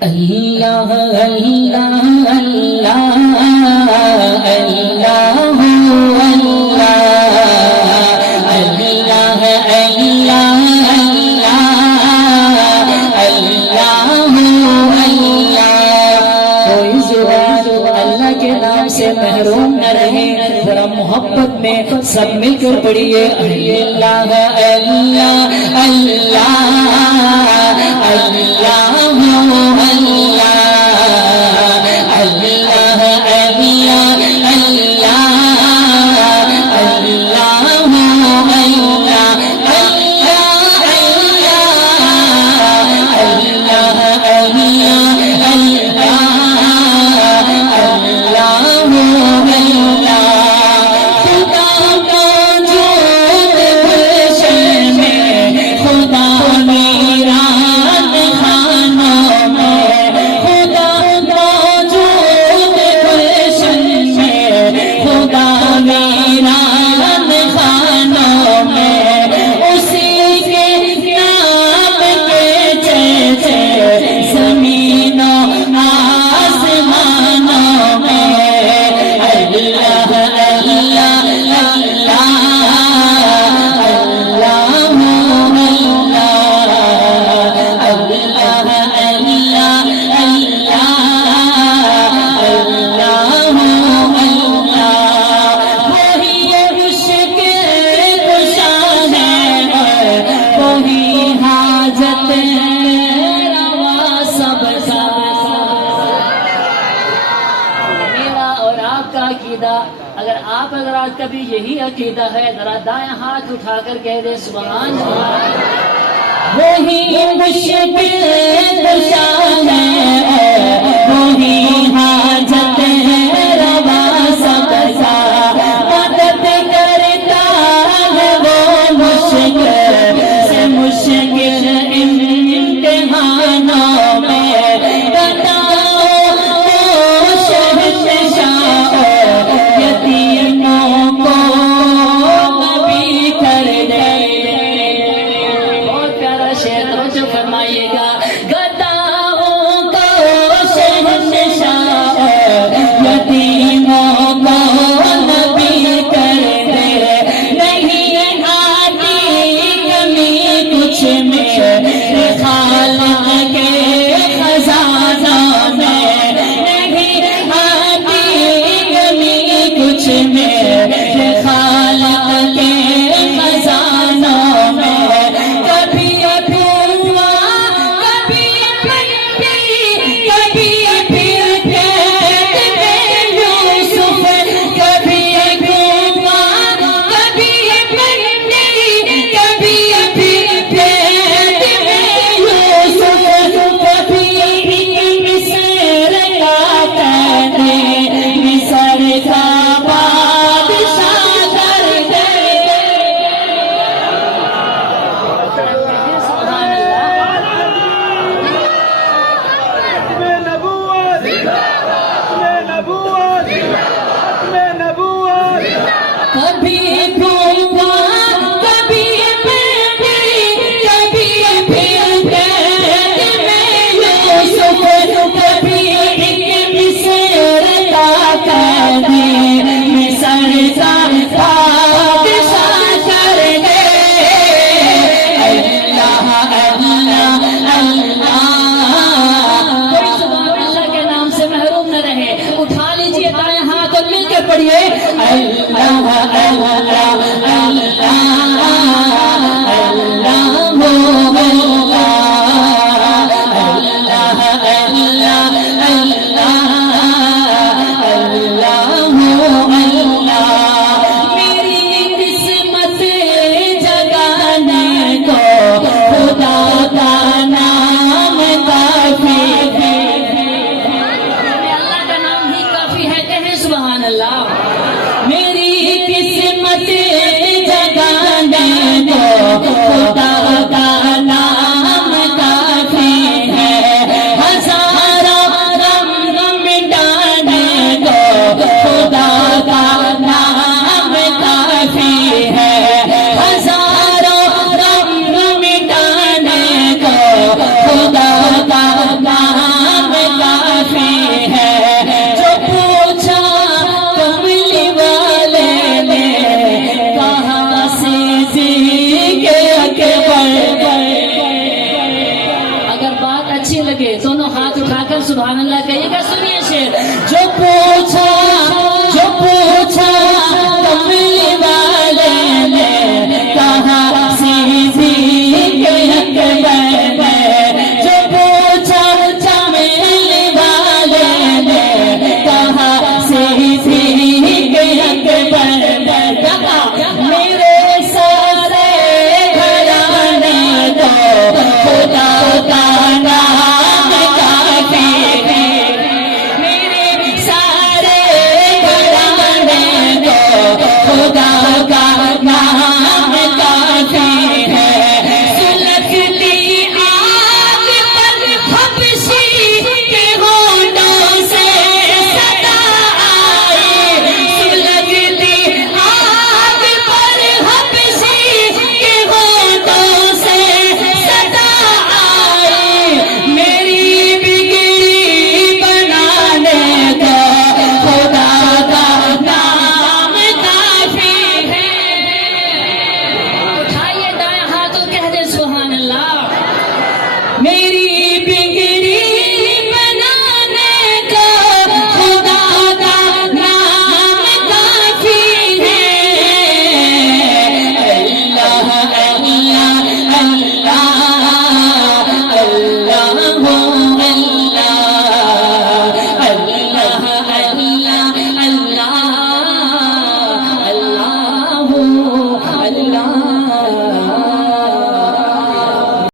اللہ اللہ اللہ اللہ محروم نہ رہے، ذرا محبت میں سب مل کر پڑھیے اللہ اللہ اللہ اللہ اگر آج کبھی یہی عقیدہ ہے ذرا دائیں ہاتھ اٹھا کر کہہ دے سبحان اللہ۔ وہی مشکل کشا ہے وہی حاجت ہے روا سب سا مدد کرتا ہے وہ مشکل سے مشکل امتحانوں میں فرمائیے گا گداؤں दोनों हाथ उठाकर सुभान अल्लाह कहिएगा। सुनिए शेर। जो पूछा कमली वाले ने कहा सीधी के अकबर ने, जो पूछा कमली वाले ने कहा सीधी के अकबर ने, कहा मेरे सारे घराने को खुदा का नाम काफी है, मेरे सारे घराने को खुदा का नाम काफी है। सुलगती आग पर हबशी के होठों से सदा आई, सुलगती आग पर हबशी के होठों से सदा आई, मेरी बिगड़ी बनाने को खुदा का नाम काफी है। उठाइए दाएं हाथ और कह दे सुभान अल्लाह। मेरी